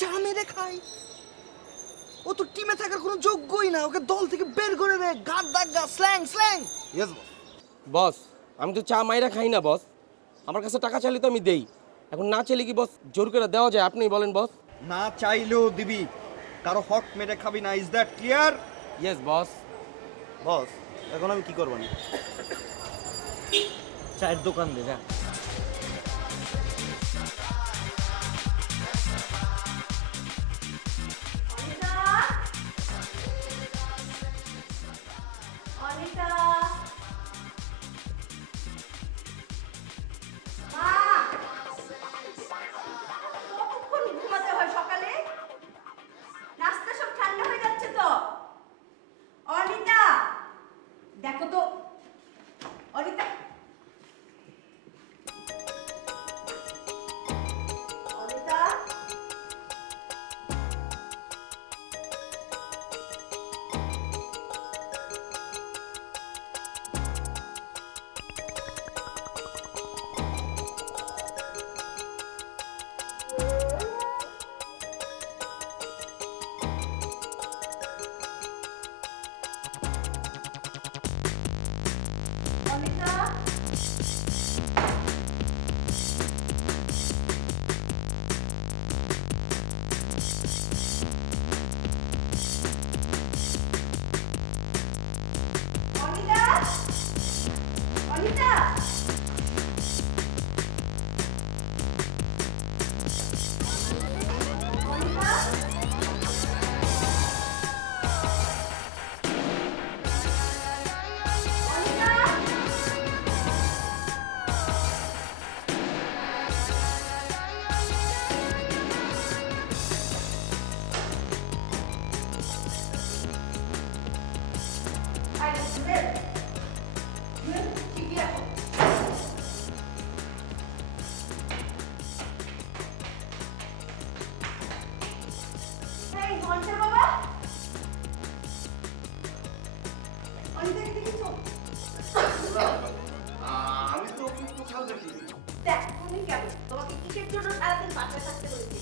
চা মেরে খায়। ও তো টিমে থাকার কোনো যোগ্যই না, ওকে দল থেকে বের করে দে। গাদ দাগা slang slang. Yes boss. Boss আমি তো চা মাইরা খাই না বস, আমার কাছে টাকা চাইলে তো আমি দেই, এখন না চাইলে কি বস জোর করে দেওয়া যায়? আপনিই বলেন বস। না চাইলেও দিবি, কারো হক মেরে খাবি না। Is that clear? Yes boss. Boss এখন আমি কি করব না? চায়ের দোকান দে যা। দেখো তো অনিতা, অনিতা অনিতা অনিতা অনিতা অনিতা আমি তো ওকে কোথাও দেখিনি। দেখ তুমি কেন, তোমাকে কিসের জন্য সারাদিন বাসায় থাকতে বলেছি?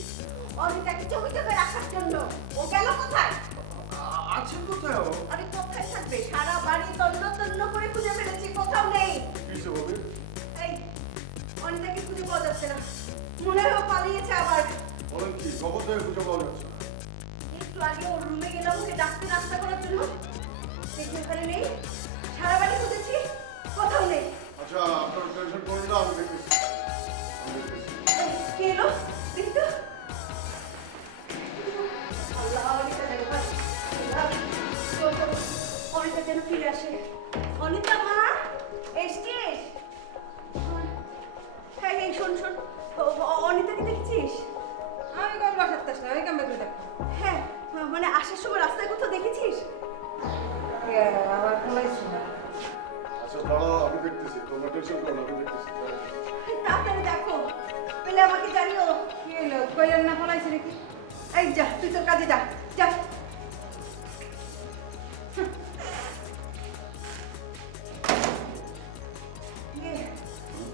অনিতাকে চোখে চোখে রাখার জন্য। ও গেল কোথায়? আছে কোথায় ও? আরে কোথায় থাকবে? সারা বাড়ি তন্ন তন্ন করে খুঁজে ফেলেছি, কোথাও নেই। কিসে হবে? এই অনিতাকে খুঁজে পাওয়া যাচ্ছে না, মনে হয় ও পালিয়েছে আবার। বলেন কি খবর থেকে খুঁজে পাওয়া যাচ্ছে না? একটু আগে ওর রুমে গেলাম ওকে ডাকতে নাস্তা করার জন্য, দেখি ওখানে নেই। সারা বাড়ি খুঁজেছি, কোথাও নেই। আচ্ছা আপনার টেনশন করুন না, আমি দেখতেছি। কে এলো দেখি তো। আল্লাহ, অনিতা যেন পায়। অনিতা যেন ফিরে আসে। অনিতা মা, এসছিস? হ্যাঁ এই শোন শোন, অনিতাকে দেখছিস? আমি কম বাসাতে আসলাম, আমি কেমন করে দেখবো? হ্যাঁ মানে আসার সময় রাস্তায় কোথাও দেখেছিস? আমার খোলাইছি না। আচ্ছা দাঁড়াও, আমি দেখতেছি, তোমরা টেনশন করো না, আমি দেখতেছি। তাড়াতাড়ি দেখো, পেলে আমাকে জানিও। কি হলো, কইলেন না খোলাইছি নাকি? এই যা, তুই তোর কাজে যা যা।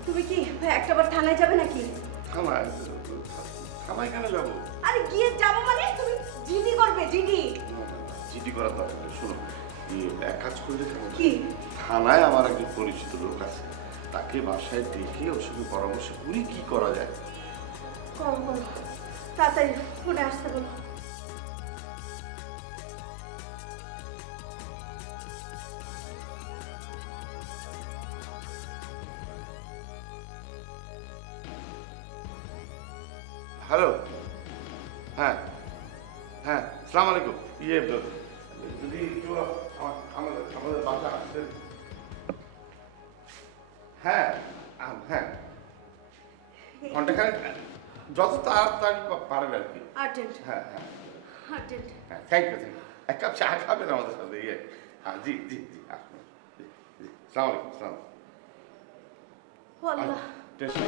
তুমি কি একটাবার থানায় যাবে নাকি? থানায়? থানায় কেন যাবো? আরে গিয়ে যাবো মানে তুমি জিডি করবে, জিডি। জিডি করার দরকার নেই। শোনো, এক কাজ করলে কেমন? কি? থানায় আমার একজন পরিচিত লোক আছে, তাকে বাসায় ডেকে ওর সঙ্গে পরামর্শ করি কি করা যায়। কম বলো, তাড়াতাড়ি ফোনে আসতে বলো। হ্যালো, হ্যাঁ হ্যাঁ, আসসালামু আলাইকুম। যদি একটু আমাদের বাসা আসতেন। হ্যাঁ হ্যাঁ, ঘন্টাখানেক, যত তাড়াতাড়ি পারেন আর কি। আর্জেন্ট হ্যাঁ হ্যাঁ আর্জেন্ট। হ্যাঁ, থ্যাংক ইউ থ্যাংক ইউ। এক কাপ চা খাবেন আমাদের সাথে? হ্যাঁ জি জি জি, আসুন। জি জি, আসসালামু আলাইকুম। আসসালাম। আল্লাহ, টেনশন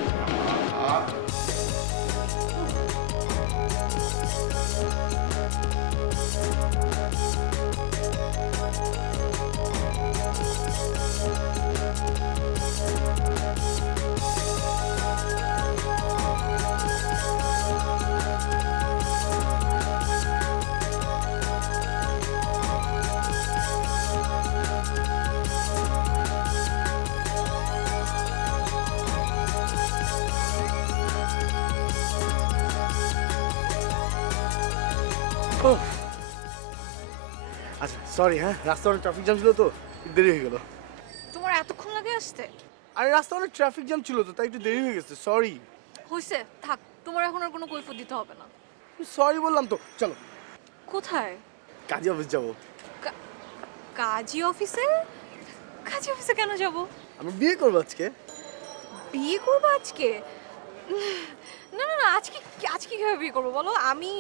আচ্ছা সরি, হ্যাঁ রাস্তা অনেক ট্রাফিক জ্যাম ছিল তো দেরি হয়ে গেল। তোমার এতক্ষণ লাগে আসতে? আরে রাস্তা অনেক ট্রাফিক জ্যাম ছিল তো তাই একটু দেরি হয়ে গেছে, সরি। হয়েছে, থাক, তোমার এখন আর কোনো কৈফিয়ত দিতে হবে না। সরি বললাম তো, চলো কোথায়? কাজী অফিস যাবো। কাজী অফিসে? কাজী অফিসে কেন যাব? আমি বিয়ে করবো আজকে। বিয়ে করবো আজকে? না না না, আজকে আজকে কিভাবে বিয়ে করবো বলো? আমি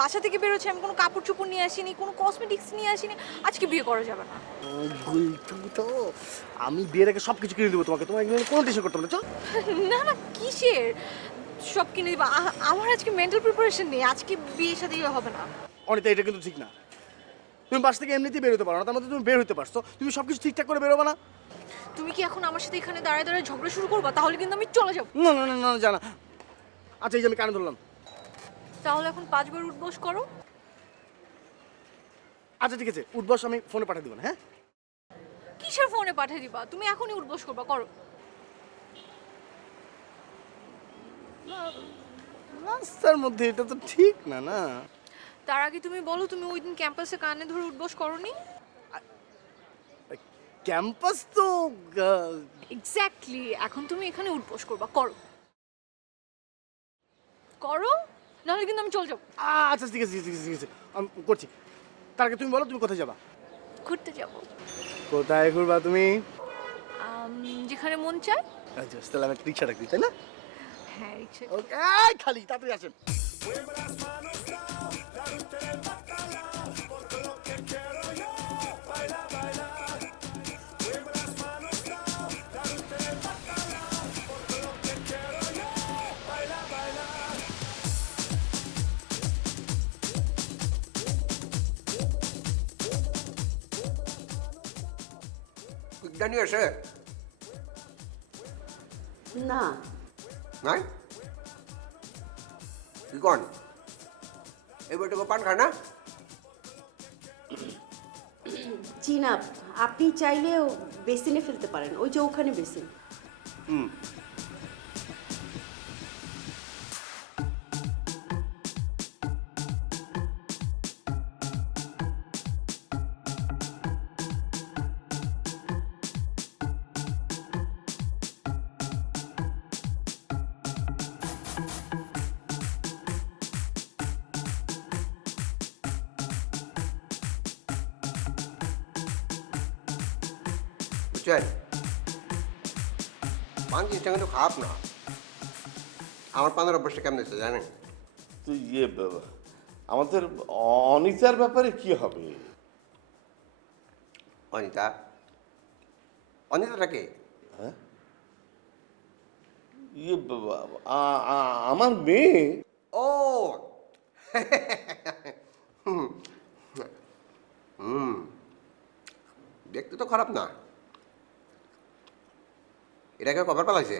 বাসা থেকে বেরোচ্ছি, আমি কোনো কাপড় চোপড় নিয়ে আসিনি, কোনো কসমেটিক্স নিয়ে আসিনি, আজকে বিয়ে করা যাবে না। তো আমি বিয়ের আগে সব কিছু কিনে দেবো তোমাকে, তোমার এগুলো কোনো টেনশন করতে হবে না, চলো। না না, কিসের সব কিনে দিবা? আমার আজকে মেন্টাল প্রিপারেশন নেই, আজকে বিয়ে সাথে হবে না। অনিতা এটা কিন্তু ঠিক না, তুমি বাস থেকে এমনিতেই বের হতে পারো না, তার মধ্যে তুমি বের হতে পারছো, তুমি সব কিছু ঠিকঠাক করে বেরোবা না। তুমি কি এখন আমার সাথে এখানে দাঁড়ায় দাঁড়ায় ঝগড়া শুরু করবা? তাহলে কিন্তু আমি চলে যাবো। না না না না জানা। আচ্ছা এই যে আমি কানে ধরলাম। তাহলে এখন 5 বার উঠবস করো। আচ্ছা ঠিক আছে, উঠবস আমি ফোনে পাঠিয়ে দেবো না, হ্যাঁ? কিসের ফোনে পাঠিয়ে দিবা? তুমি এখনই উঠবস করবা, করো। রাস্তার মধ্যে এটা তো ঠিক না। না তার আগে তুমি বলো, তুমি ওই দিন ক্যাম্পাসে কানে ধরে উঠবস করনি? ক্যাম্পাস তো এক্স্যাক্টলি, এখন তুমি এখানে উঠবস করবা, করো করো, নাহলে কিন্তু আমি চলে যাবো। আচ্ছা ঠিক আছে ঠিক আছে ঠিক আছে, আমি করছি। তার আগে তুমি বলো তুমি কোথায় যাবা? ঘুরতে যাবো। কোথায় ঘুরবা তুমি? যেখানে মন চায়। আচ্ছা তাহলে আমি একটা রিক্সা রাখবি, তাই না? হ্যাঁ, রিক্সা। ওকে, খালি তাড়াতাড়ি আসেন। বিজ্ঞানী আছে না নাই? কি কন এই বইটা পান খায় না? জি না, আপনি চাইলেও বেসিনে ফেলতে পারেন, ওই যে ওখানে বেসিন। বুঝছেন, পান জিনিসটা কিন্তু খারাপ না। আমার পানের অভ্যাসটা কেমন হচ্ছে জানেন? তো আমাদের অনিতার ব্যাপারে কি হবে? অনিতা? অনিতাটা কে? হ্যাঁ আমার মেয়ে। ও হুম হুম, দেখতে তো খারাপ না। এটাকে কবার পালাইছে?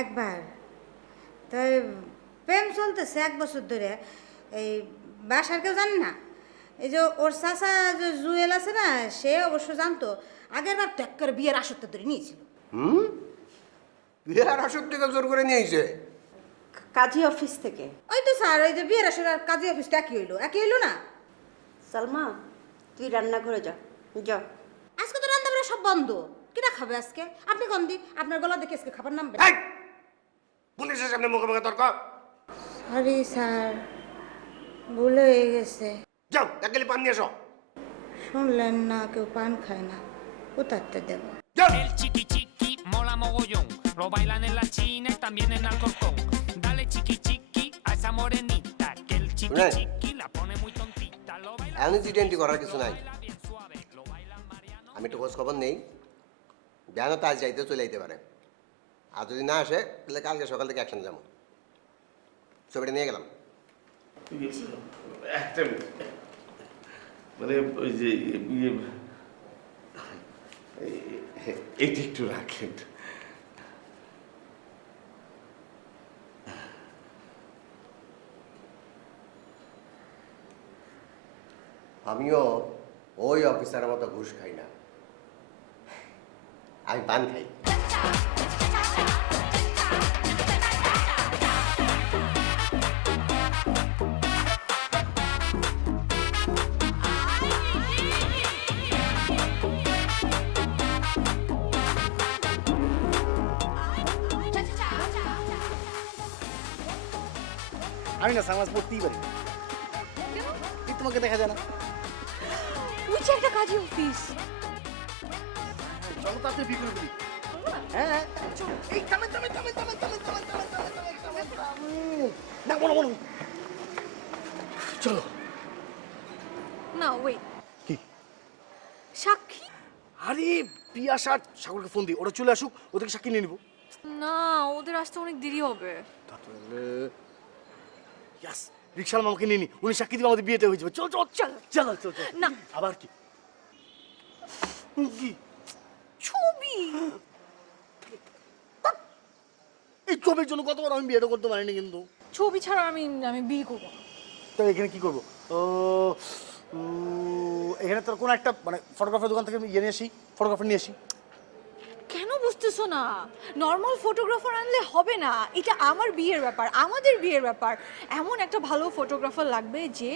একবার তাই প্রেম চলতেছে 1 বছর ধরে, এই বাসার কেউ জানে না। এই যে ওর চাচা যে জুয়েল আছে না, সে অবশ্য জানতো। আগের বার ত্যাগ করে বিয়ের আসরটা ধরে নিয়েছিল। বিহার আসর থেকে জোর করে নিয়ে আইছে? কাজী অফিস থেকে। ওই তো স্যার, ওই যে বিয়ের আসর আর কাজী অফিসটা একই হইলো না? সালমা, তুই রান্নাঘরে যা। যা। আজকে তো রান্না বান্না সব বন্ধ, কিনা খাবে আজকে? আপনি কম দি, আপনার গলা দেখে আজকে খাবার নামবে। এই! পুলিশের সামনে মুখে মুখে তর্ক? সরি স্যার, ভুল হয়ে গেছে। যাও, এক গেলে পান নিয়ে এসো। শুনলেন না, কেউ পান খায় না, কোথাতে দেব? যাও। El chiqui chiqui mola mogollón, lo bailan en la China y también en Alcorcón. Dale chiqui chiqui a esa morenita, que el chiqui Right. chiqui la pone muy tontita. Lo baila অ্যানিসিডেন্টই করার কিছু নাই। bien suave, lo baila Mariano. আমি একটু খোঁজ খবর নেই, জানো তো আজ যাইতে চলে যাইতে পারে। আর যদি না আসে তাহলে কালকে সকাল থেকে অ্যাকশন যাবো। ছবিটা নিয়ে গেলাম। একটা মানে ওই যে এইটা একটু রাখেন। আমিও ওই অফিসারের মতো ঘুষ খাই না, আমি পান খাই। আমি না সানগ্লাস পরতেই পারি না। কেন? এই তোমাকে দেখা যায় না। ওই যে একটা কাজী অফিস। চলো তাতে বিয়ে করে ফেলি। হ্যাঁ চলো। এই থামেন। না বলো। চলো। না ওয়েট, কি? সাক্ষী? আরে পিয়া শার্ট সাগরকে ফোন দিই, ওরা চলে আসুক, ওদেরকে সাক্ষী নিয়ে নিবো। না, ওদের আসতে অনেক দেরি হবে। তাহলে ইয়াস, রিকশাল মামাকে নিয়ে নি, উনি সাক্ষী দিলে আমাদের বিয়েটা হয়ে যাবে। চল। না। আবার কি? কি? ছবি। এই ছবির জন্য কতবার আমি বিয়েটা করতে পারিনি কিন্তু। ছবি ছাড়া আমি বিয়ে করবো না। তো এখানে কি করবো? এখানে তোর কোনো একটা মানে ফটোগ্রাফার দোকান থেকে আমি ইয়ে নিয়ে আসি, ফটোগ্রাফার নিয়ে আসি। কেন বুঝতেছো না? নর্মাল ফটোগ্রাফার আনলে হবে না, এটা আমার বিয়ের ব্যাপার, আমাদের বিয়ের ব্যাপার। এমন একটা ভালো ফটোগ্রাফার লাগবে যে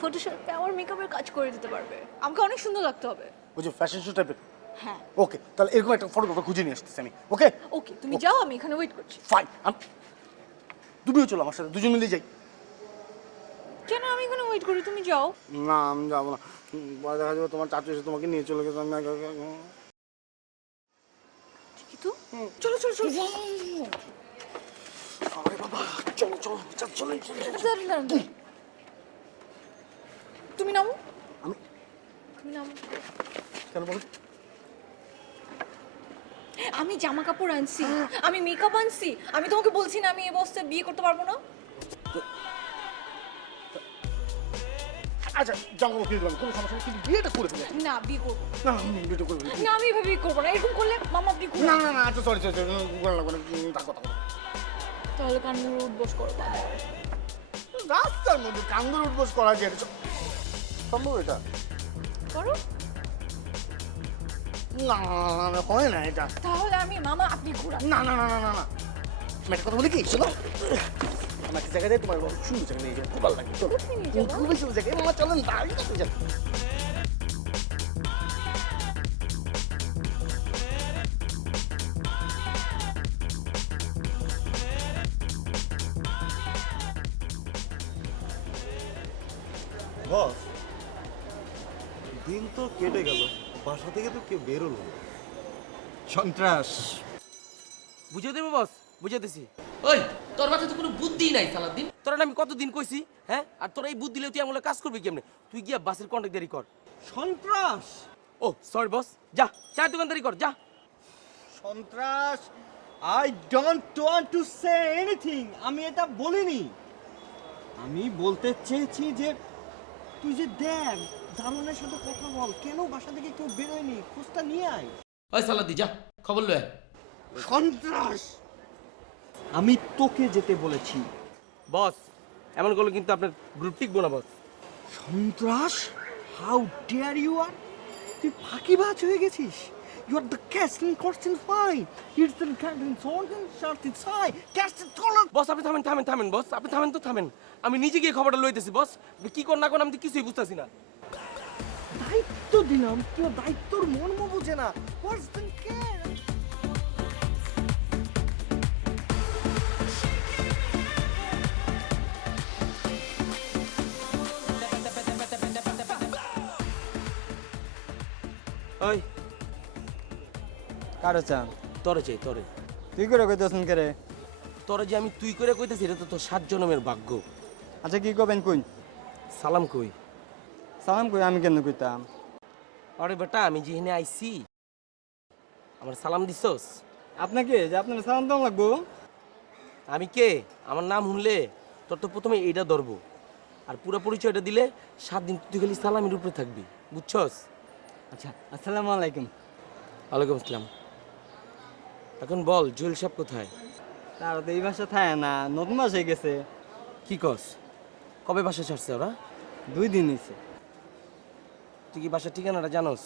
ফটোশপে আমার মেকআপের কাজ করে দিতে পারবে, আমাকে অনেক সুন্দর লাগতে হবে। ওই যে ফ্যাশন শো টাইপের। হ্যাঁ। ওকে, তাহলে এরকম একটা ফটোগ্রাফার খুঁজে নিয়ে আসতেছি আমি। ওকে ওকে, তুমি যাও, আমি এখানে ওয়েট করছি। ফাইন। তুমিও চলো আমার সাথে, দুজন মিলে যাই। কেন আমি এখানে ওয়েট করি, তুমি যাও। না আমি যাবো না, পরে দেখা যাবে তোমার চাচু এসে তোমাকে নিয়ে চলে গেছে। ঠিকই তো, চলো। আরে বাবা, চলো চলো। দাঁড়ান। তুমি নামো। আমি? তুমি নামো। কেন বলো? আমি জামা কাপড় আনছি, আমি মেকআপ আনছি, আমি তোমাকে বলছি না আমি এই অবস্থায় বিয়ে করতে পারবো না। আচ্ছা জামা কাপড় কিনে দিলাম, কোনো সমস্যা নেই, কিন্তু বিয়েটা করে ফেলে। না, বিয়ে করবো না আমি বিয়েটা করে ফেলি। না, আমি এভাবে বিয়ে করবো না। এরকম করলে মামা আপনি করবেন। না আচ্ছা সরি লাগবে না, তার কথা বলো। তাহলে কান্নুর উঠবস করো। রাস্তার মধ্যে কান্দর উঠবস করা যায় সম্ভব এটা? করো। না হয় না এটা। তাহলে আমি মামা আপনি ঘোরা। না আমি একটা কথা বলি কি, শোনো, আমার একটা জায়গায় তোমার সুন্দর জায়গা নিয়ে যাবো, খুব ভালো লাগে। চলো কোথায় নিয়ে যাবো? খুবই সুন্দর জায়গায়, মামা চলেন তাই যান। বস, দিন তো কেটে গেল, বাসা থেকে তো কেউ বেরোলো না। সন্ত্রাস। বুঝে দেবো বস, বুঝে দিছি। ওই তোর মাথায় তো কোনো বুদ্ধি নাই সালাদ্দিন। তোরা আমি কতদিন কইছি, হ্যাঁ? আর তোরা এই বুদ্ধি দিলে তুই আমলে কাজ করবি কেমনে? তুই গিয়া বাসের কন্ট্রাক্টারি কর। সন্ত্রাস? ও সরি বস, যা চায়ের দোকানদারি কর, যা। সন্ত্রাস? I don't want to say anything. আমি এটা বলিনি। আমি বলতে চেয়েছি যে তুই যে দেখ, দারোয়ানের সাথে কথা বল, কেন বাসা থেকে কেউ বেরোয়নি, খোঁজটা নিয়ে আয়। ওই সালাদ্দি যা, খবর লয়। সন্ত্রাস? আমি তোকে যেতে বলেছি। বস এমন করলে কিন্তু আপনার গ্রুপ টিকবো না বস। সন্ত্রাস? How dare you are? তুই ফাঁকিবাজ হয়ে গেছিস। You are the casting costing fine. It's the ক্যান্ডিং সোর্গেন শার্টিং সাই ক্যাস্টিং কলার। বস আপনি থামেন বস, আপনি থামেন। আমি নিজে গিয়ে খবরটা লইতেছি বস। কি কর না কোন আমি তো কিছুই বুঝতেছি না। দায়িত্ব দিলাম, কেউ দায়িত্বর মর্ম বোঝে না। What's the care? ওই কারো চান? তরে চাই তরে। তুই করে কইতেছেন কে রে? তরে যে আমি তুই করে কইতেছি এটা তো তোর 7 জন্মের ভাগ্য। আচ্ছা কি করবেন কইন? সালাম কই? সালাম কই আমি কেন কইতাম? আরে বেটা আমি যেখানে আইছি আমার সালাম দিছস? আপনাকে যে আপনার সালাম দাম লাগবো? আমি কে? আমার নাম শুনলে তোর তো প্রথমে এইটা ধরবো, আর পুরো পরিচয়টা দিলে 7 দিন তুই খালি সালামের উপরে থাকবি, বুঝছস? আচ্ছা আসসালামু আলাইকুম। ওয়ালাইকুম আসসালাম। এখন বল জুয়েল সাহেব কোথায়? তার তো এই বাসা থাকে না, নতুন বাসায় গেছে। কি কস? কবে বাসা ছাড়ছে ওরা? 2 দিন হইছে। তুই কি বাসার ঠিকানাটা জানোস?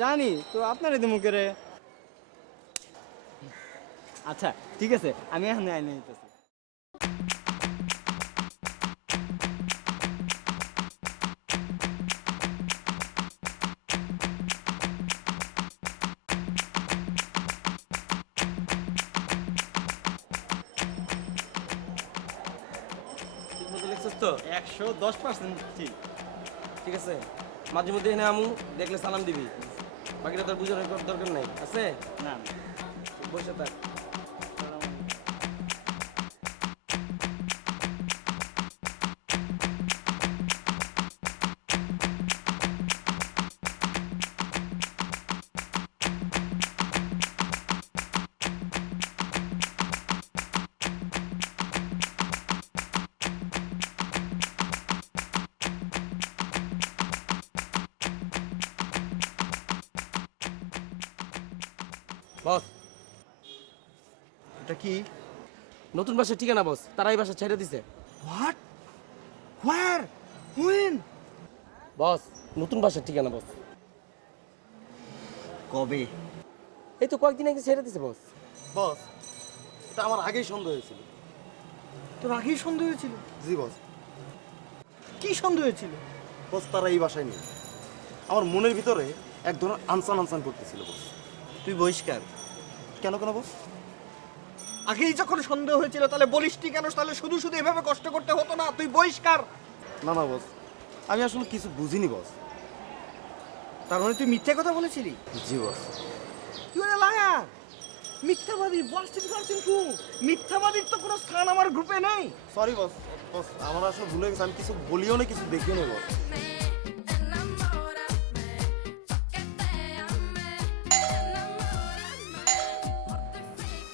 জানি তো, আপনারই দিমু কে রে? আচ্ছা ঠিক আছে, আমি এখন আইনে নিতেছি। তো 110% ঠিক। ঠিক আছে মাঝে মধ্যে এনে আমু দেখলে সালাম দিবি বাকিটা তোর বুঝানোর দরকার নাই আছে না বসে থাক বস এটা কি? নতুন বাসার ঠিকানা বস তারা এই বাসা ছেড়ে দিছে হোয়াট? হোয়ার? হুইন? বস নতুন বাসার ঠিকানা বস কবে? এই তো কয়েকদিন আগে ছেড়ে দিছে বস বস এটা আমার আগেই সন্দেহ হয়েছিল। তোর আগেই সন্দেহ হয়েছিল? জি বস। কি সন্দেহ হয়েছিল? বস তারা এই বাসায় নেই। আমার মনের ভিতরে এক ধরনের আনসান আনসান করতেছিল বস। তুই বহিষ্কার। কেন কেন বস? আগেই যখন সন্দেহ হয়েছিল তাহলে বলিসটি কেন? তাহলে শুধু শুধু এভাবে কষ্ট করতে হতো না। তুই বহিষ্কার। না না বস, আমি আসলে কিছু বুঝিনি বস। তার মানে তুই মিথ্যা কথা বলেছিলি? জি বস। তুই একটা লায়ার, মিথ্যাবাদী, ওয়ার্সিং পারসন তুই। মিথ্যাবাদীর তো কোনো স্থান আমার গ্রুপে নেই। Sorry boss. বস আমার আসলে ভুলে গেছে, আমি কিছু বলিও না, কিছু দেখিও না বস।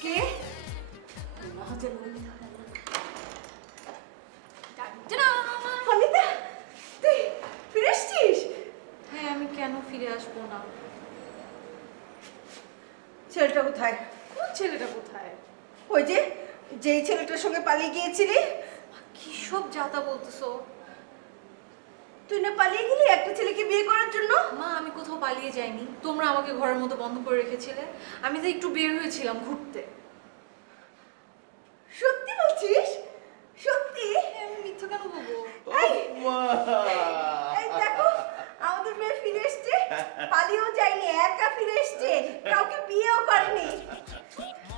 কে? অনিতা, তুই ফিরে এসেছিস? হ্যাঁ, আমি কেন ফিরে আসবো না? ছেলেটা কোথায়? কোন ছেলেটা কোথায়? ওই যে যেই ছেলেটার সঙ্গে পালিয়ে গিয়েছিলি। কি সব যাতা বলতেছো? তুই না পালিয়ে গেলি একটা ছেলেকে বিয়ে করার জন্য? মা, আমি কোথাও পালিয়ে যাইনি। তোমরা আমাকে ঘরের মধ্যে বন্ধ করে রেখেছিলে। আমি তো একটু বের হয়েছিলাম ঘুরতে। সত্যি বলছিস? সত্যি? আমি মিথ্যা কেন বলবো? এই দেখো, আমাদের মেয়ে ফিরে এসছে। পালিয়েও যায়নি, একা ফিরে এসছে, কাউকে বিয়েও করেনি।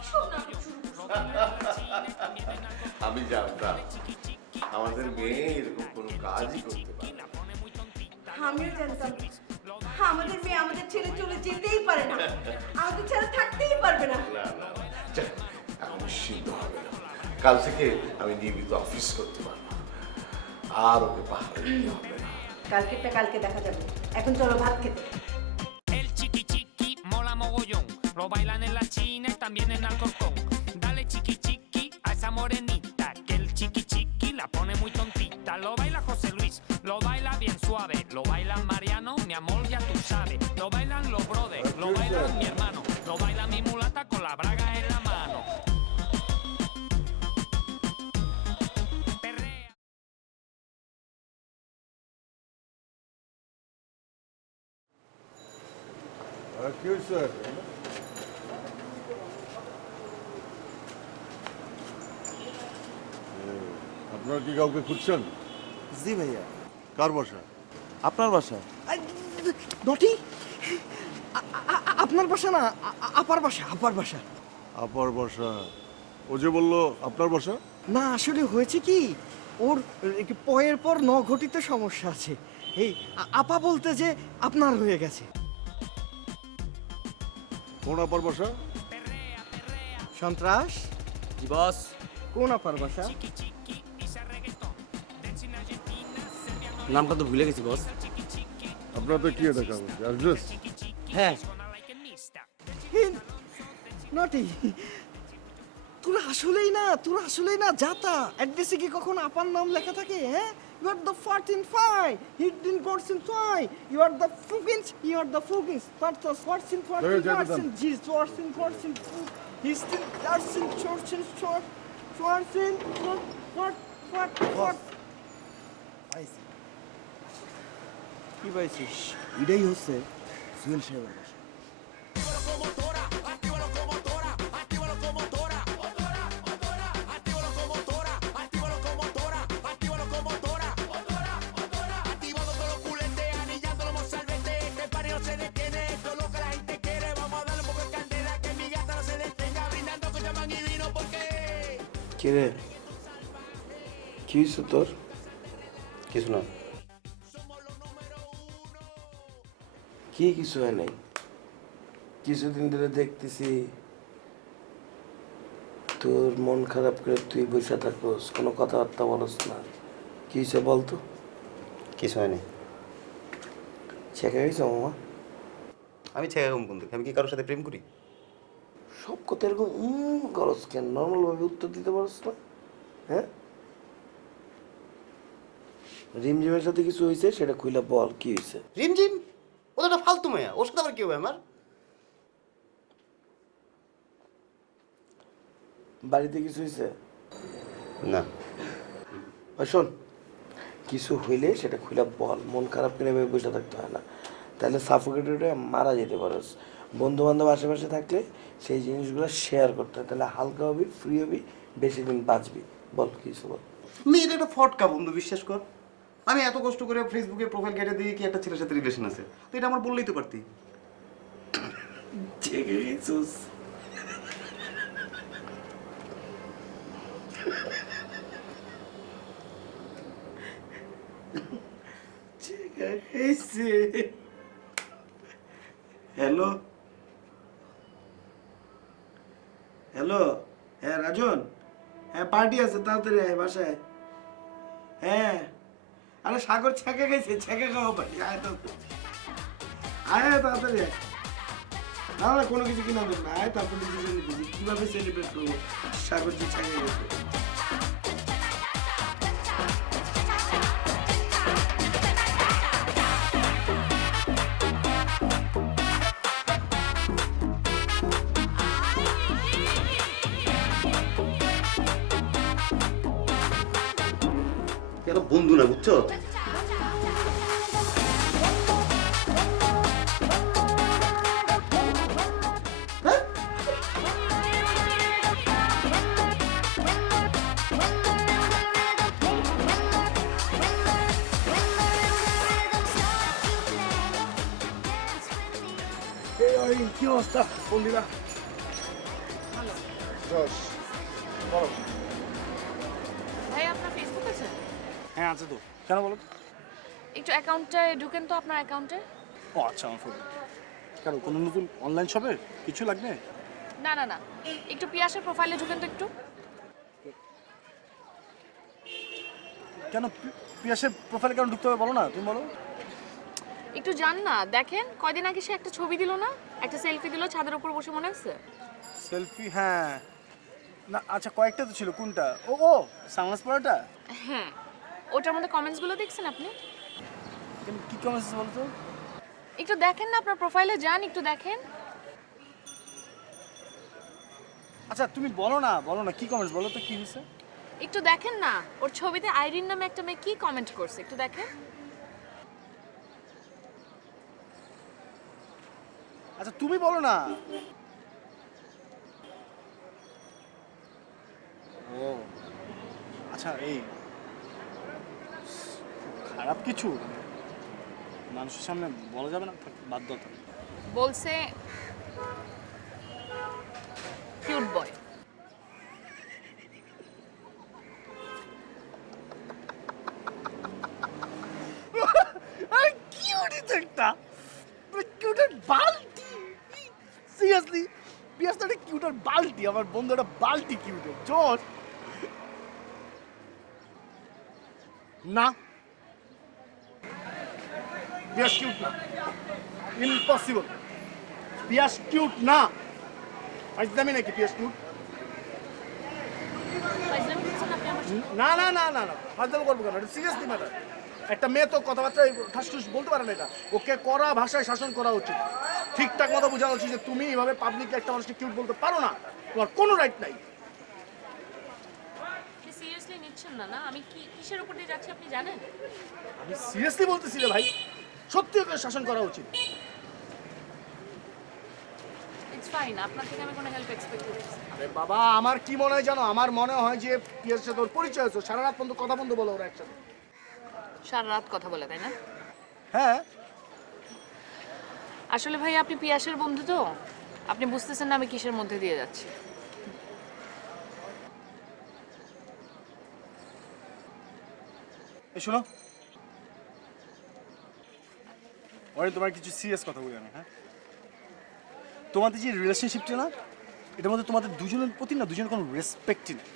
সব নাটক শুরু করছো। আমি জানতাম আমাদের মেয়ে এরকম কোনো কাজই করতে পারে না। আমিও জানতাম আমাদের মেয়ে আমাদের ছেড়ে চলে যেতেই পারে না, আমাদের ছাড়া থাকতেই পারবে না। না না যাক, এখন নিশ্চিন্ত হবে না। কাল থেকে আমি নিয়মিত অফিস করতে পারবো, আর ওকে পাহাড়ে দিতে হবে না। কালকেরটা কালকে দেখা যাবে, এখন চলো ভাত খেতে। El chiqui chiqui mola mogollón. Lo bailan en la China y también en Alcorcón. Dale chiqui chiqui a esa morenita. Que el chiqui chiqui la pone muy tontita. Lo baila José Luis, lo baila bien suave. Lo baila Mariano, mi amor ya tú sabes. Lo bailan los brothers, lo bailan mi hermano. Lo baila mi mulata con la braga en la mano. Perrea. কি হয়েছে? আপনারা কি কাউকে খুঁজছেন? জি ভাইয়া। কার বাসা? আপনার বাসা? নটি, আপনার বাসা না, আপার বাসা, আপার বাসা। আপার বাসা? ও যে বললো আপনার বাসা? না, আসলে হয়েছে কি, ওর একটু পয়ের পর ন ঘটিতে সমস্যা আছে। এই আপা বলতে যে আপনার হয়ে গেছে। কোন আপার বাসা? সন্ত্রাস। জি বস কোন আপার বাসা? নামটা তো ভুলে গেছি বস আপনাদের কি এটা কাগজ অ্যাড্রেস? হ্যাঁ নটি, তোরা আসলেই না যাতা। অ্যাড্রেসে কি কখন আপার নাম লেখা থাকে? হ্যাঁ, you are the 14-5 hidden person 5, you are the ফুকিংস, ইউ আর দ্য ফুকিংস পারসন 14-5 জি 14 হিস্টিন পারসন 14 what পাইছি। কি পাইছিস? এটাই হচ্ছে সুহেল সাহেবের বাসা। কিরে কি হয়েছে তোর? কিছু না। কি কিছু হয় নাই? কিছুদিন ধরে দেখতেছি তোর মন খারাপ করে তুই বসে থাকোস, কোনো কথাবার্তা বলস না। কি হয়েছে বলতো? কিছু হয়নি। ছেঁকে গেছে মামা? আমি ছেঁকা কম কোন দিকে? আমি কি কারোর সাথে প্রেম করি? সব কথা এরকম করস কেন? নর্মালভাবে উত্তর দিতে পারস না? হ্যাঁ, রিমঝিমের সাথে কিছু হয়েছে সেটা খুইলা বল, কি হয়েছে? রিমঝিম ও তো একটা ফালতু মেয়া, ওর সাথে আবার কি হবে আমার? বাড়িতে কিছু হয়েছে? না। শোন, কিছু হইলে সেটা খুলে বল, মন খারাপ করে এভাবে বসে থাকতে হয় না, তাহলে সাফোকেটেড হয়ে মারা যেতে পারস। বন্ধু বান্ধব আশেপাশে থাকলে সেই জিনিসগুলো শেয়ার করতে হয়, তাহলে হালকা হবি, ফ্রি হবি, বেশি দিন বাঁচবি। বল কিছু বল। মেয়েটা একটা ফটকা বন্ধু, বিশ্বাস কর। আমি এত কষ্ট করে ফেসবুকে প্রোফাইল কেটে দিয়ে কি একটা ছেলের সাথে রিলেশন আছে, তো এটা আমার বললেই তো পারতি। জেগে গেছিস? হ্যালো হ্যালো, হ্যাঁ রাজন, হ্যাঁ পার্টি আছে, তাড়াতাড়ি আয় বাসায়। হ্যাঁ, আরে সাগর ছেঁকে গেছে, ছেঁকে খাওয়া পার্টি, আয় তো, আয় আয় তাড়াতাড়ি আয়। না না কোনো কিছু কিনা দেব না, আয় তারপর ডিসিশন নিতেছি কিভাবে সেলিব্রেট করবো সাগর যে ছেঁকে গেছে। কেন বন্ধু না, বুঝছো? কি অবস্থা বন্ধুরা? ভাই আপনার ফেসবুক আছে? হ্যাঁ আছে তো, কেন বলো তো? একটু অ্যাকাউন্টে ঢুকেন তো, আপনার অ্যাকাউন্টে। ও আচ্ছা, আমার ফোন। কেন, কোনো নতুন অনলাইন শপে কিছু লাগবে? না না না, একটু পিয়াসের প্রোফাইলে ঢুকেন তো একটু। কেন পিয়াসের প্রোফাইলে কেন ঢুকতে হবে বলো না, তুমি বলো। একটু যান না, দেখেন কয়দিন আগে সে একটা ছবি দিল না, একটা সেলফি দিল ছাদের উপর বসে, মনে আছে? সেলফি, হ্যাঁ। না আচ্ছা, কয়েকটা তো ছিল, কোনটা? ও ও সানগ্লাস পরাটা। হ্যাঁ, ওটার মধ্যে কমেন্টসগুলো দেখছেন আপনি? কি কমেন্টস বলো তো? একটু দেখেন না, আপনার প্রোফাইলে যান, একটু দেখেন। আচ্ছা তুমি বলো না, বলো না কি কমেন্টস বলো তো, কি হয়েছে? একটু দেখেন না, ওর ছবিতে আইরিন নামে একটা মেয়ে কি কমেন্ট করছে, একটু দেখেন। আচ্ছা তুমি বলো না। ও আচ্ছা, এই খারাপ কিছু মানুষের সামনে বলা যাবে না, বাধ্যতা। বলছে কিউট বয়। কিউটই তো একটা, কিউটের বালতি। সিরিয়াসলি পিয়াস তো একটা কিউটের বালতি, আমার বন্ধু একটা বালতি কিউটের জোর। না পিয়াস কিউট না, ইম্পসিবল। পিয়াস কিউট না, ফাইজলামি নাকি পিয়াস কিউট? না না না না না, ফাইজলামি করবো কেন? এটা সিরিয়াসলি ম্যাটার। একটা মেয়ে তো কথাবার্তা ঠাসঠুস বলতে পারে না, এটা ওকে কড়া ভাষায় শাসন করা উচিত, ঠিকঠাক মতো বোঝানো উচিত যে তুমি এইভাবে পাবলিকলি একটা মানুষকে কিউট বলতে পারো না, তোমার কোনো রাইট নাই। আপনি সিরিয়াসলি নিচ্ছেন না? না আমি কি কিসের উপর দিয়ে যাচ্ছি আপনি জানেন? আমি সিরিয়াসলি বলতেছি রে ভাই, সত্যি ওকে শাসন করা উচিত। ইটস ফাইন, আপনার থেকে আমি কোনো হেল্প এক্সপেক্ট করছি। আরে বাবা, আমার কি মনে হয় জানো? আমার মনে হয় যে পিয়ার সাথে ওর পরিচয় হয়েছে, সারা রাত পর্যন্ত কথা বন্ধ বলো ওরা একসাথে। সারা রাত কথা বলে, তাই না? হ্যাঁ আসলে ভাই আপনি পিয়াসের বন্ধু তো, আপনি বুঝতেছেন না আমি কিসের মধ্যে দিয়ে যাচ্ছি। এই শোনো, অরিন তোমার কিছু সিরিয়াস কথা বলি আমি, হ্যাঁ? তোমাদের যে রিলেশনশিপটা না, এটার মধ্যে তোমাদের দুজনের প্রতি না দুজনের কোনো রেসপেক্টই নেই।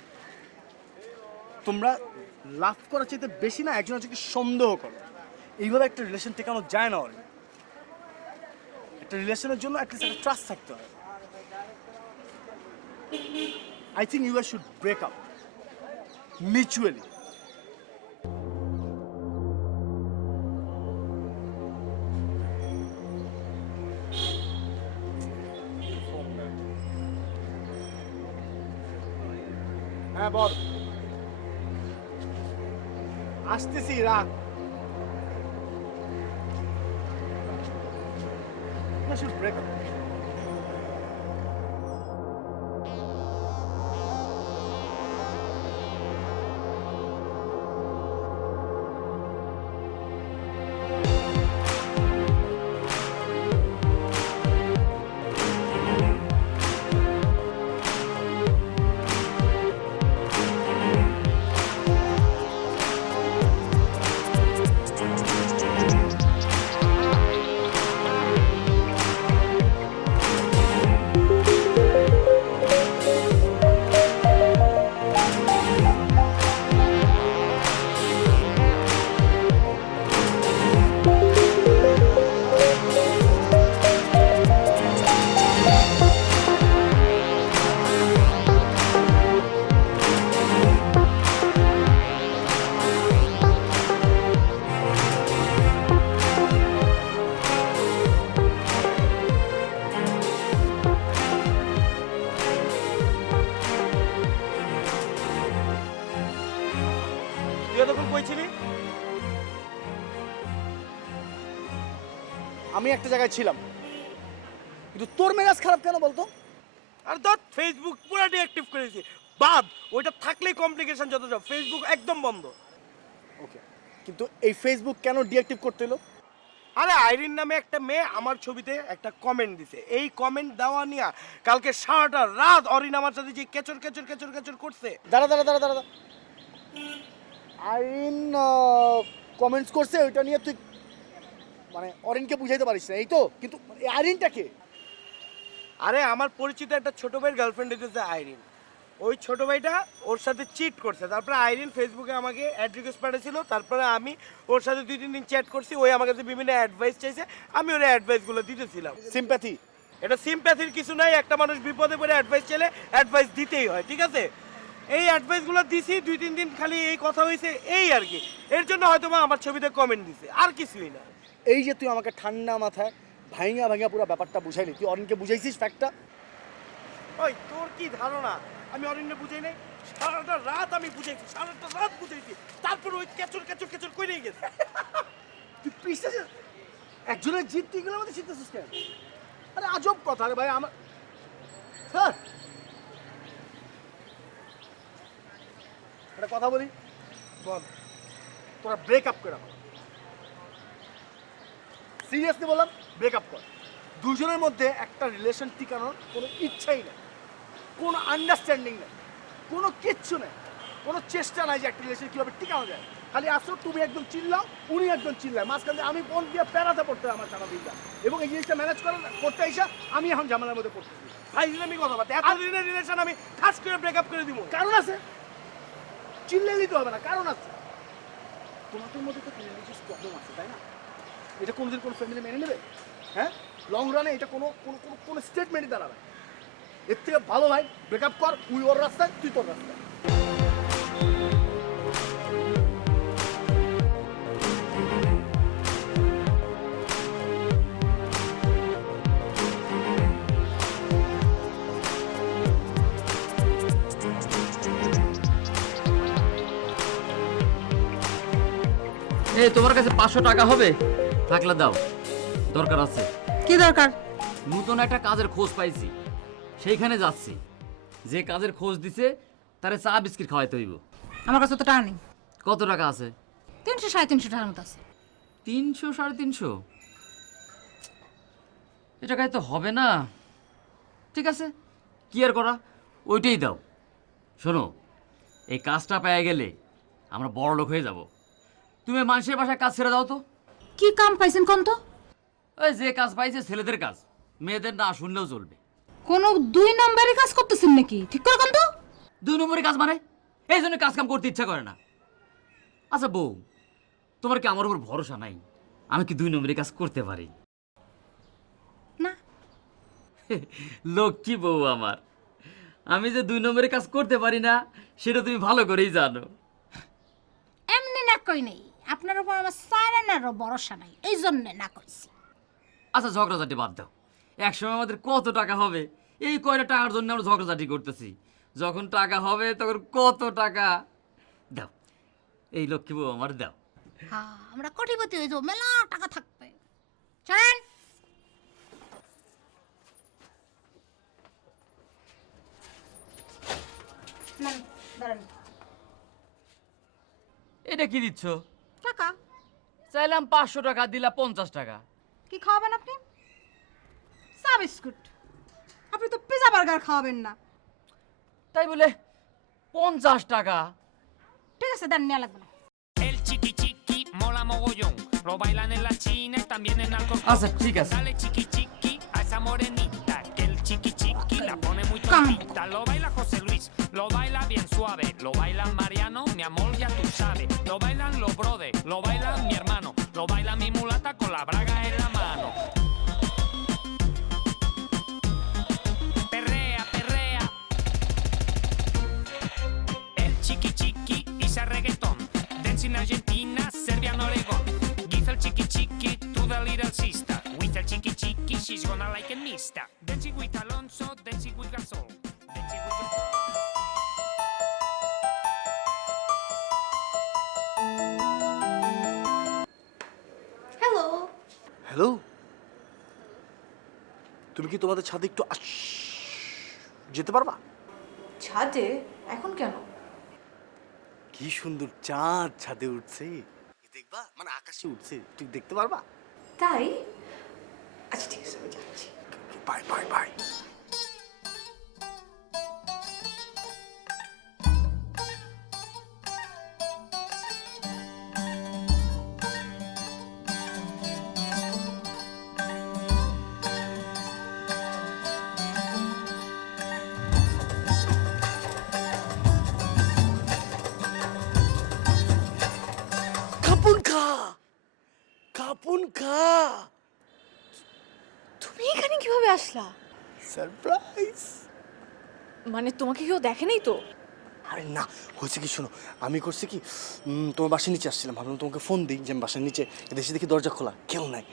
তোমরা লাভ করার চাইতে বেশি না একজন একজনকে সন্দেহ করো। এইভাবে একটা রিলেশন টেকানো যায় না অরিন। একটা রিলেশনের জন্য অ্যাটলিস্ট একটা ট্রাস্ট থাকতে হয়। I think you guys should break up mutually. হ্যাঁ বল, আসতেছি, রাখ। You should break up. তুই এতক্ষণ কই ছিলি? আমি একটা জায়গায় ছিলাম, কিন্তু তোর মেজাজ খারাপ কেন বলতো? আর ধর ফেসবুক পুরো ডিঅ্যাক্টিভ করেছি, বাদ ওইটা থাকলেই কমপ্লিকেশন যত সব। ফেসবুক একদম বন্ধ। ওকে, কিন্তু এই ফেসবুক কেন ডিঅ্যাক্টিভ করতে হলো? আরে আইরিন নামে একটা মেয়ে আমার ছবিতে একটা কমেন্ট দিছে। এই কমেন্ট দেওয়া নিয়ে কালকে সারাটা রাত অরিন আমার সাথে যে কেচর কেচর কেচর কেচর করছে। দাঁড়া দাঁড়া দাঁড়া দাঁড়া, আইরিন কমেন্টস করছে, ওইটা নিয়ে তুই মানে অরিনকে বুঝাইতে পারিস না, এই তো? কিন্তু এই আইরিনটাকে, আরে আমার পরিচিত একটা ছোট ভাইয়ের গার্লফ্রেন্ড হচ্ছে আইরিন। ওই ছোট ভাইটা ওর সাথে চিট করছে। তারপরে আইরিন ফেসবুকে আমাকে অ্যাড রিকোয়েস্ট পাঠিয়েছিল। তারপরে আমি ওর সাথে 2-3 দিন চ্যাট করছি। ওই আমার কাছে বিভিন্ন অ্যাডভাইস চাইছে, আমি ওর অ্যাডভাইসগুলো দিতেছিলাম। সিম্প্যাথি। এটা সিম্প্যাথির কিছু নাই। একটা মানুষ বিপদে পড়ে অ্যাডভাইস চাইলে অ্যাডভাইস দিতেই হয়, ঠিক আছে? এই অ্যাডভাইসগুলো দিছি, 2-3 দিন খালি এই কথা হয়েছে, এই আর কি। এর জন্য হয়তো আমার ছবিতে কমেন্ট দিছে, আর কিছুই না। এই যে তুই আমাকে ঠান্ডা মাথায় ভাইঙা ভাঙা পুরো ব্যাপারটা বুঝাইলি, তুই অরিনকে বুঝাইছিস ফ্যাক্টটা? ওই তোর কি ধারণা আমি অরিনকে বুঝাই নাই? সারাটা রাত আমি বুঝাইছি, সারাটা রাত বুঝাইছি। তারপর ওই কেচর কেচর কেচর করেই গেছে। তুই পিছতে একজনের জিত তুই এগুলোর মধ্যে শিখতেছিস কেন? আরে আজব কথা রে ভাই। আমার স্যার একটা কথা বলি, বল। তোরা ব্রেকআপ করে বল, সিরিয়াসলি বললাম, ব্রেকআপ কর। দুজনের মধ্যে একটা রিলেশন টিকানোর কোনো ইচ্ছাই নেই, কোনো আন্ডারস্ট্যান্ডিং নেই, কোনো কিচ্ছু নেই, কোনো চেষ্টা নাই যে একটা রিলেশন কীভাবে টিকানো যায়। খালি আসো, তুমি একদম চিল্লাও, উনি একদম চিল্লায়, মাঝখানে আমি ফোন দিয়ে প্যারাতে পড়তে হয় আমার সারা দিনটা। এবং এই জিনিসটা ম্যানেজ করতে এসে আমি এখন ঝামেলার মধ্যে পড়তেছি। ফাইজলামি কথা বলতে, এতদিনের রিলেশন আমি ঠাস করে ব্রেকআপ করে দিব। কারণ আছে, চিল্লে দিতে হবে না, কারণ আছে। তোমাদের মধ্যে তো রিলিজিয়াস প্রবলেম আছে, তাই না? এটা কোনোদিন কোনো ফ্যামিলি মেনে নেবে? হ্যাঁ, লং রানে এটা কোনো কোনো কোনো কোনো স্টেটমেন্টই দাঁড়াবে। এর থেকে ভালো ভাই ব্রেকআপ কর, তুই ওর রাস্তায়, তুই তোর রাস্তায়। এই তোমার কাছে 500 টাকা হবে? থাকলে দাও, দরকার আছে। কি দরকার? নতুন একটা কাজের খোঁজ পাইছি, সেইখানে যাচ্ছি। যে কাজের খোঁজ দিছে তারে চা বিস্কিট খাওয়াইতে হইব। আমার কাছে তো টাকা নেই। কত টাকা আছে? 300-350 টাকার মতো আছে। 300-350? এ টাকায় তো হবে না। ঠিক আছে, কি আর করা, ওইটাই দাও। শোনো, এই কাজটা পেয়ে গেলে আমরা বড় লোক হয়ে যাব। তুমি মানুষের বাসায় কাজ ছেড়ে দাও তো। কি কাম পাইছেন কোন তো? ওই যে কাজ পাইছে ছেলেদের কাজ, মেয়েদের না শুনলেও চলবে। কোনো 2 নম্বরের কাজ করতেছেন নাকি? ঠিক করে কোন তো 2 নম্বরের কাজ মানে এই জন্য কাজ কাম করতে ইচ্ছা করে না। আচ্ছা বউ, তোমার কি আমার উপর ভরসা নাই? আমি কি 2 নম্বরের কাজ করতে পারি? না। লক্ষ্মী বউ আমার, আমি যে 2 নম্বরের কাজ করতে পারি না সেটা তুমি ভালো করেই জানো। এমনি না কই নেই, আপনার উপর আমার সারানারও ভরসা নাই, এই জন্য না কইছি। আচ্ছা ঝগড়াঝাটি বাদ দাও, একসময় আমাদের কত টাকা হবে এই কয়টা টাকার জন্য আমরা ঝগড়াঝাটি করতেছি। যখন টাকা হবে তখন কত টাকা দাও, এই লক্ষ্মী বউ আমার দাও। হ্যাঁ, আমরা কোটিপতি হয়ে যাবো, মেলা টাকা থাকবে। চলেন। এটা কি দিচ্ছ? টাকা। চাইলাম 500 টাকা, দিলা 50 টাকা। কি খাওয়াবেন আপনি? চা বিস্কুট। আপনি তো পিজা বার্গার খাওয়াবেন না। তাই বলে 50 টাকা? ঠিক আছে, দেন, নেওয়া লাগবে না। El chiqui chiqui mola mogollón. Lo bailan en la China y también en Alcorcón. আচ্ছা ঠিক আছে। Dale chiqui chiqui a esa morenita, que el chiqui chiqui la pone muy tontita. Lo baila José Luis, lo baila bien suave. Lo baila Mariano, mi amor ya tú sabes. Lo bailan los brothers, lo baila mi hermano. Lo baila mi mulata con la braga en la mano. Perrea, perrea. El chiqui chiqui dice reggaetón. Dance in Argentina, Serbia, en Oregon. Give el chiqui chiqui to the little sister. With el chiqui chiqui, she's gonna like it mister. Dancing with Alonso, dancing with Gasol. Dancing with hello. Hello, তুমি কি তোমাদের ছাদে একটু যেতে পারবা? ছাদে? এখন কেন? কি সুন্দর চাঁদ ছাদে উঠছে, দেখবা? মানে আকাশে উঠছে, তুই দেখতে পারবা? তাই? আচ্ছা ঠিক আছে, আমি যাচ্ছি। Bye bye bye. কাপুন খা, কাপুন খা। তুমি এখানে কিভাবে আসলা? সারপ্রাইজ। মানে তোমাকে কেউ দেখে নাই তো? আরে না, হয়েছে কি শোনো, আমি করছি কি, তোমার বাসার নিচে আসছিলাম, ভাবলাম তোমাকে ফোন দিই যে আমি বাসার নিচে এসে দেখি দরজা খোলা, কেউ নাই,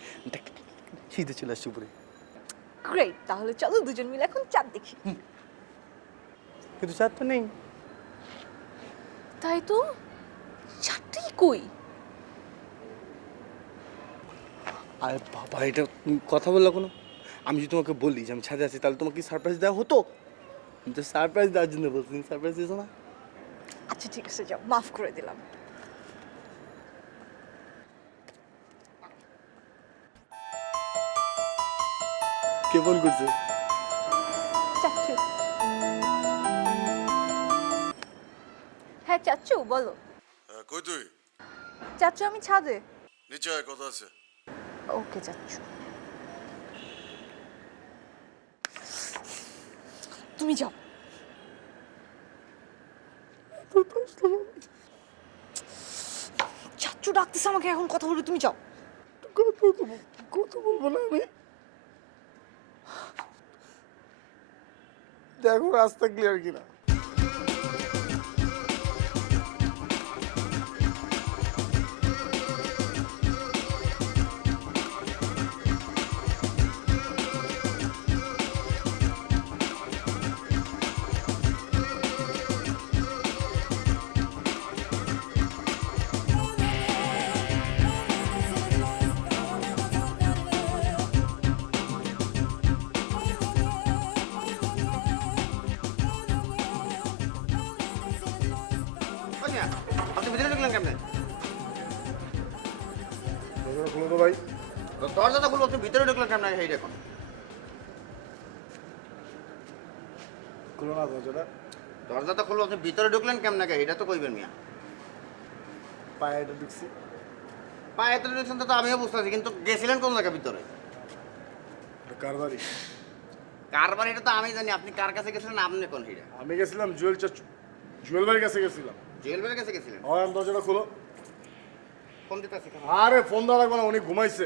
শীতে চলে আসছি উপরে। গ্রেট, তাহলে চলো দুজন মিলে এখন চাঁদ দেখি। কিন্তু চাঁদ তো নেই। তাই তো, চাঁদটাই কই? আরে বাবা, এটা তুমি কথা বললো কোনো? আমি যদি তোমাকে বলি যে আমি ছাদে আছি তাহলে তোমাকে সারপ্রাইজ দেওয়া হতো? আমি তো সারপ্রাইজ দেওয়ার জন্য বলছি, সারপ্রাইজ দিয়েছো না? আচ্ছা ঠিক আছে, যাও, মাফ করে দিলাম। কে ফোন করছে? চাচ্চু। হ্যাঁ চাচ্চু, বলো। কই তুই? চাচ্চু আমি ছাদে। নিচে আয়, কথা আছে। ওকে চাচ্চু। তুমি যাও। চাচ্চু ডাকতেছে আমাকে, এখন কথা বলে তুমি যাও। কথা বলবো না আমি। দেখো রাস্তা ক্লিয়ার কিনা। আপনি ভিতরে ঢুকলেন কেমনে? খুলো তো ভাই। দরজাটা খুলবো, আপনি ভিতরে ঢুকলেন কেমনে? এই দেখুন, খুলো না দরজাটা। দরজাটা খুলবো, আপনি ভিতরে ঢুকলেন কেমনে? এটা তো কইবেন মিয়া। পায়ে ঢুকছি। পায়ে তো ঢুকছেন তো আমিও বুঝতে পারছি, কিন্তু গেছিলেন কোন জায়গায় ভিতরে? কারবারি কারবার এটা তো আমি জানি, আপনি কার কাছে গেছিলেন আপনি কোন হিরা? আমি গেছিলাম জুয়েল ভাইয়ের কাছে গেছিলাম। জুয়েল ভাইয়ের কাছে গেছিলেন? হয় আমি দরজাটা খুলো। ফোন দিতে আছে কেন? আরে ফোন দেওয়া লাগবে না, উনি ঘুমাইছে।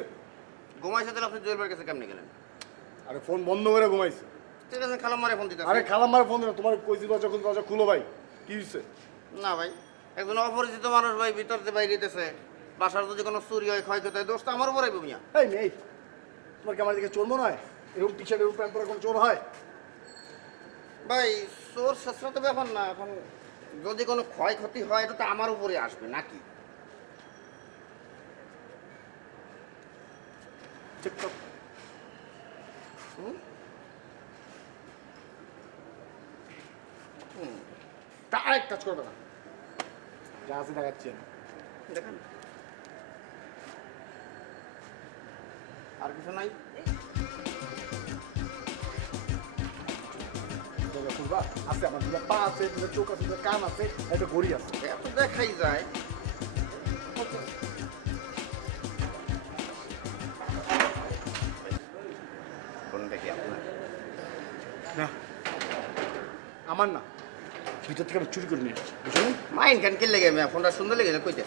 ঘুমাইছে তাহলে আপনি জুয়েল ভাইয়ের কাছে কেমনে গেলেন? আরে ফোন বন্ধ করে ঘুমাইছে। ঠিক আছে খালাম মারে ফোন দিতে আরে আছে। খালাম মারে ফোন দিল, তোমার কইছি দরজা খুলো ভাই। কি হয়েছে? না ভাই, একজন অপরিচিত মানুষ ভাই ভিতর দিয়ে বাইরে দিতেছে, বাসার যদি কোনো চুরি হয় ক্ষয়ক্ষতি হয় দোষ তো আমার উপরে মিয়া। এই মেয়ে, তোমার কি আমার দিকে চোর মনে হয়? এরকম টি শার্ট এরকম প্যান্ট পরে কোনো চোর হয়? ভাই চোর শাস্ত্র তো ব্যাপার না, এখন যদি কোনো ক্ষয়ক্ষতি হয় এটা তো আমার উপরে আসবে নাকি? চেক কর। তা এক কাজ করবে না, যা আছে দেখাচ্ছি আমি। দেখেন আর কিছু নাই। দরজা খুলবা? আছে আমার দুটো পা আছে, দুটো চোখ আছে, দুটো কান আছে, একটা ঘড়ি আছে। এত দেখাই যায়। কোনটা কি আপনার? না আমার না, ভিতর থেকে আমি চুরি করে নিয়ে আসছি, বুঝলেন? মাইন খান কে লেগে মেয়ে ফোনটা সুন্দর লেগে কইতে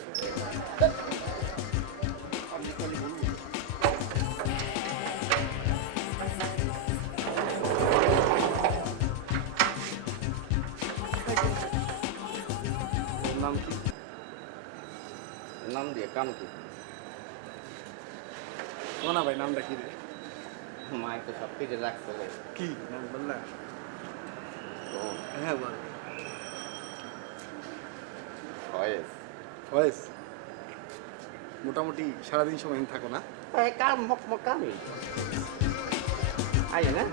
নাম কি? নাম দিয়ে কাম কি? না ভাই, নামটা কি রে? মায়ের তো সব কিছু লাগছে ভাই। কি নাম বললা? হ্যাঁ বল। ফয়েজ। ফয়েজ? মোটামুটি সারাদিন সময় থাকো না? কাম মক মক কামই আয় না।